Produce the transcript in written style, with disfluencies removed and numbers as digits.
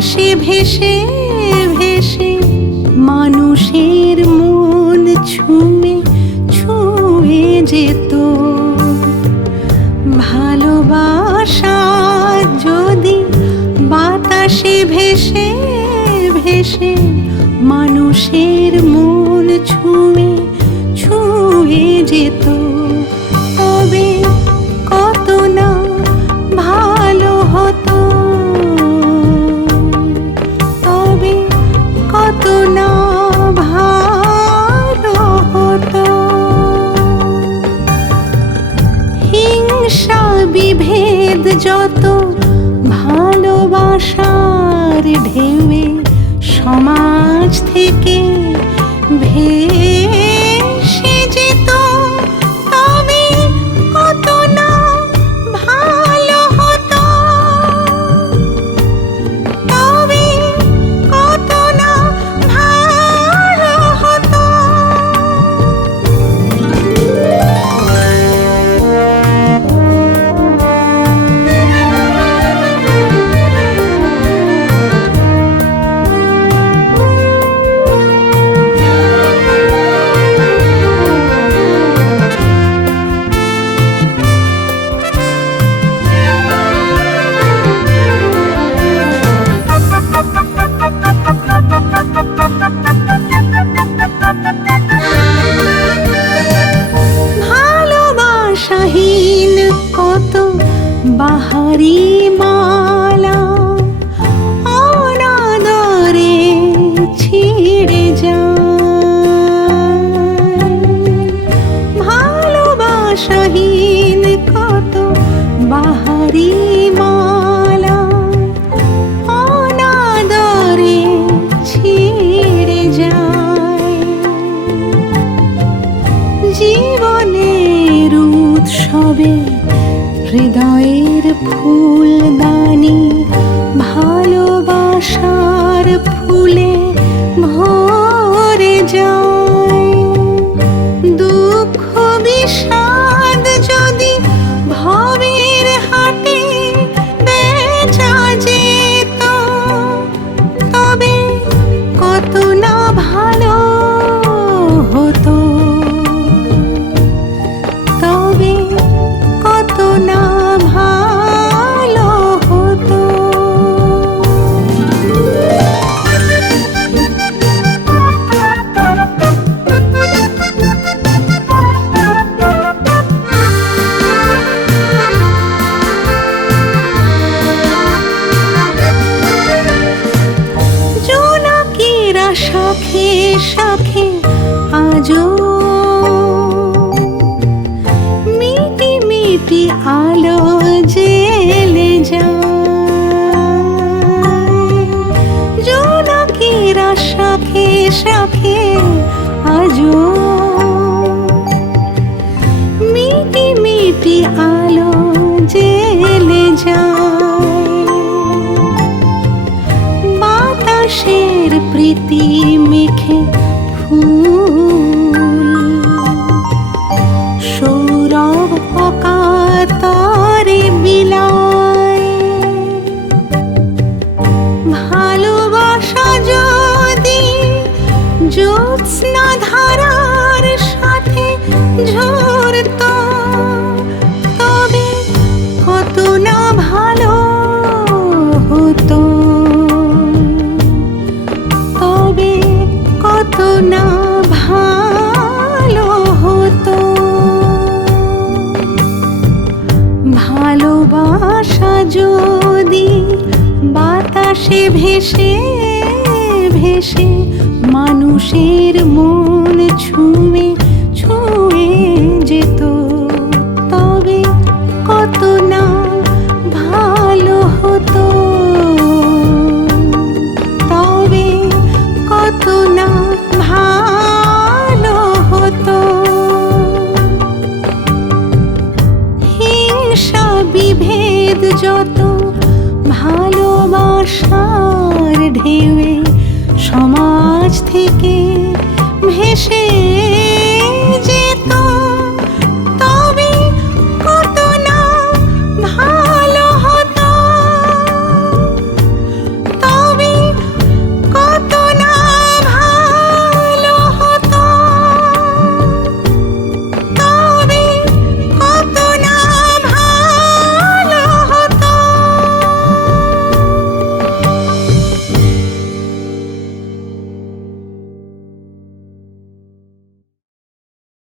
বাতাসে ভেসে ভেসে মানুষের মন ছুঁয়ে ছুঁয়ে যেত। ভালোবাসা যদি বাতাসে ভেসে ভেসে মানুষের মন ছুঁয়ে ছুঁয়ে যেত, তবে কত না ভালো হতো, তবে কত না ভালো হতো। হিংসা বিভেদ যত ভালোবাসার ঢেউয়ে সমাজ থেকে ভেসে যেত, তবে কত না ভালো হতো, তবে কত না ভালো হতো। ভালোবাসাহীন কত বাহারি মালা অনাদরে ছিঁড়ে যায়। ভালোবাসাহীন কত বাহারি মালা অনাদরে ছিঁড়ে যায়। জীবনের উৎসবে হৃদয়ের ফুলদানি ভালোবাসার ফুলে ভরে যায়। দুঃখ বিষাদ যদি ভবের হাটে বেচা যেত, তবে কত না ভালো হতো, তবে কত না ভালো হতো। জোনাকিরা শাখে শাখে আজো মিটি মিটি আলো জেলে যায়। জোনাকিরা শাখে শাখে আজো মিটি মিটি আলো জেলে যায়। বাতাসের প্রীতি মেখে ফুল সৌরভ অকাতরে বিলায়। ভালোবাসা যদি জ্যোৎস্না ধারার সাথে ঝরত, তবে কত না ভালো হতো, তবে কত না ভালো হতো। ভালোবাসা যদি বাতাসে ভেসে ভেসে মানুষের মন ছুঁয়ে ছুঁয়ে যেত, তবে কত না ভালো হতো, তবে কত না ভালো হতো। হিংসা বিভেদ যত ভালোবাসার ঢেউয়ে সমাজ থেকে ভেসে